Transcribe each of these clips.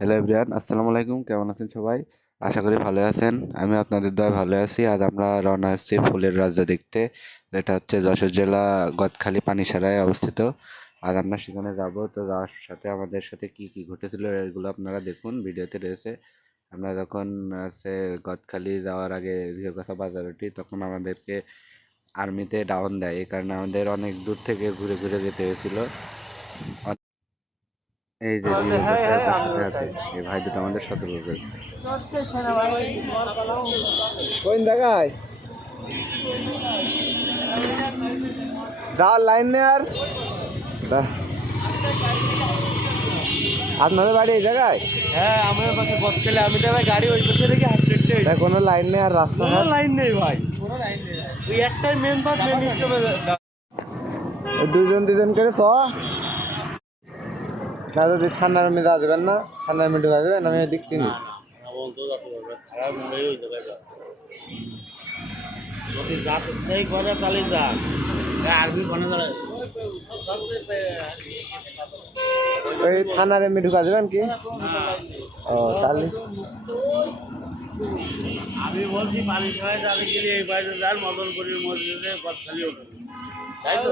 Hello everyone, আসসালামু আলাইকুম। কেমন আছেন সবাই? আশা করি ভালো আছেন। আমি আপনাদের দয়ায় ভালো আছি। আজ আমরা রওনা হচ্ছি ফুলের রাজ্য দেখতে, যেটা হচ্ছে যশোর জেলা গদখালি পানিসারায় অবস্থিত। আজ আমরা সেখানে যাব। তো যাওয়ার সাথে আমাদের সাথে কি কি ঘটেছিল এগুলো আপনারা দেখুন, ভিডিওতে রয়েছে। আমরা যখন গদখালি যাওয়ার আগে জিয়ারকাছা বাজার উঠি, তখন আমাদেরকে আর্মিতে ডাউন দেয়। এই কারণে আমাদের অনেক দূর থেকে ঘুরে ঘুরে যেতে হয়েছিল। এই যে জিজ্ঞাসার সাথে সাথে এই ভাই দুটো আমাদের সতর্ক করে। কোন জায়গায় যাওয়ার লাইন নেই আর আপনাদের বাড়ি এই জায়গায়? হ্যাঁ, আমাদের পাশে গদখালি। আমি তো ভাই গাড়ি ওই পাশে রেখে হাঁটতে তাই কোনো লাইন নেই আর রাস্তা কোনো লাইন নেই ভাই, ওই একটাই মেন পার্ট, মেন স্টপে। দুজন দুজন করে না যদি ঠান্ডার মধ্যে আসবেন না, ঠান্ডার মধ্যে আসবেন, আমি দেখছি না। সেই করে তাহলে যা আর্মি বনে দাঁড়ায়। ওই ঠান্ডার এমনি ঢুকা যাবেন কি? ও তাহলে আমি বলছি পানি খাওয়ায় তাহলে গেলে এই বাইরে যান মদনপুরের মসজিদে গদখালি ওঠে, তাই তো?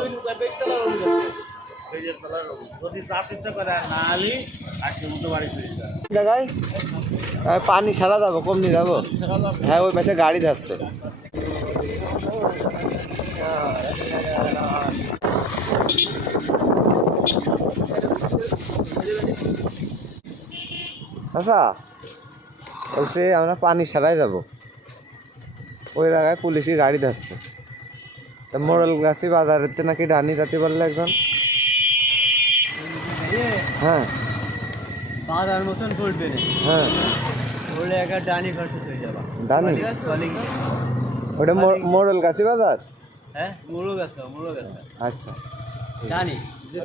যদি চাপ ইচ্ছা করে না হলে আজকের মতো বাড়ি ফিরে যায়। জায়গায় পানি সারা যাবো, কমনি যাবো। হ্যাঁ, ওই পাশে গাড়ি যাচ্ছে। আচ্ছা, বলছি আমরা পানি ছাড়াই যাব। ওই জায়গায় পুলিশি গাড়ি যাচ্ছে। তা মোড়ল গাছি বাজারেতে নাকি ডানি যাতে বললো একজন। হ্যাঁ বাজার মতন পড়বে না, হ্যাঁ, পড়লে একটা ডানি খরচ হয়ে যাবে। ডানি ওটা মোড়ল গাছি বাজার। হ্যাঁ, মুরগ আছে, মুরগ আছে। আচ্ছা, জানি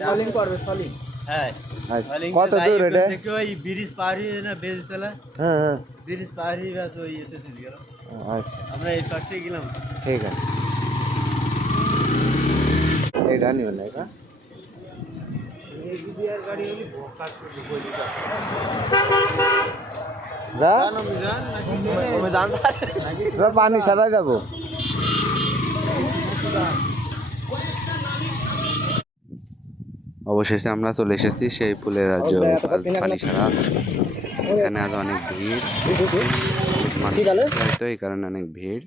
সলিং করবে, সলিং। হ্যাঁ, আচ্ছা, সলিং কত দূর এটা? থেকে ওই ব্রিজ পার হয়ে না বেজতলা, হ্যাঁ হ্যাঁ, ব্রিজ পার হয়ে ব্যাস ওই এতে চলে গেল। আচ্ছা আমরা এই পাশে গেলাম। ঠিক আছে। এই ডানি বানাই का এই যদি আর গাড়ি হলি কাজ করতে বলি যা জান নাকি জান যা পানি ছাড়াই যাব। অবশেষে আমরা চলে এসেছি সেই ফুলের রাজ্য পানিসারা। এখানে আজ অনেক ভিড়, মানুষ হয়তো এই কারণে অনেক ভিড়।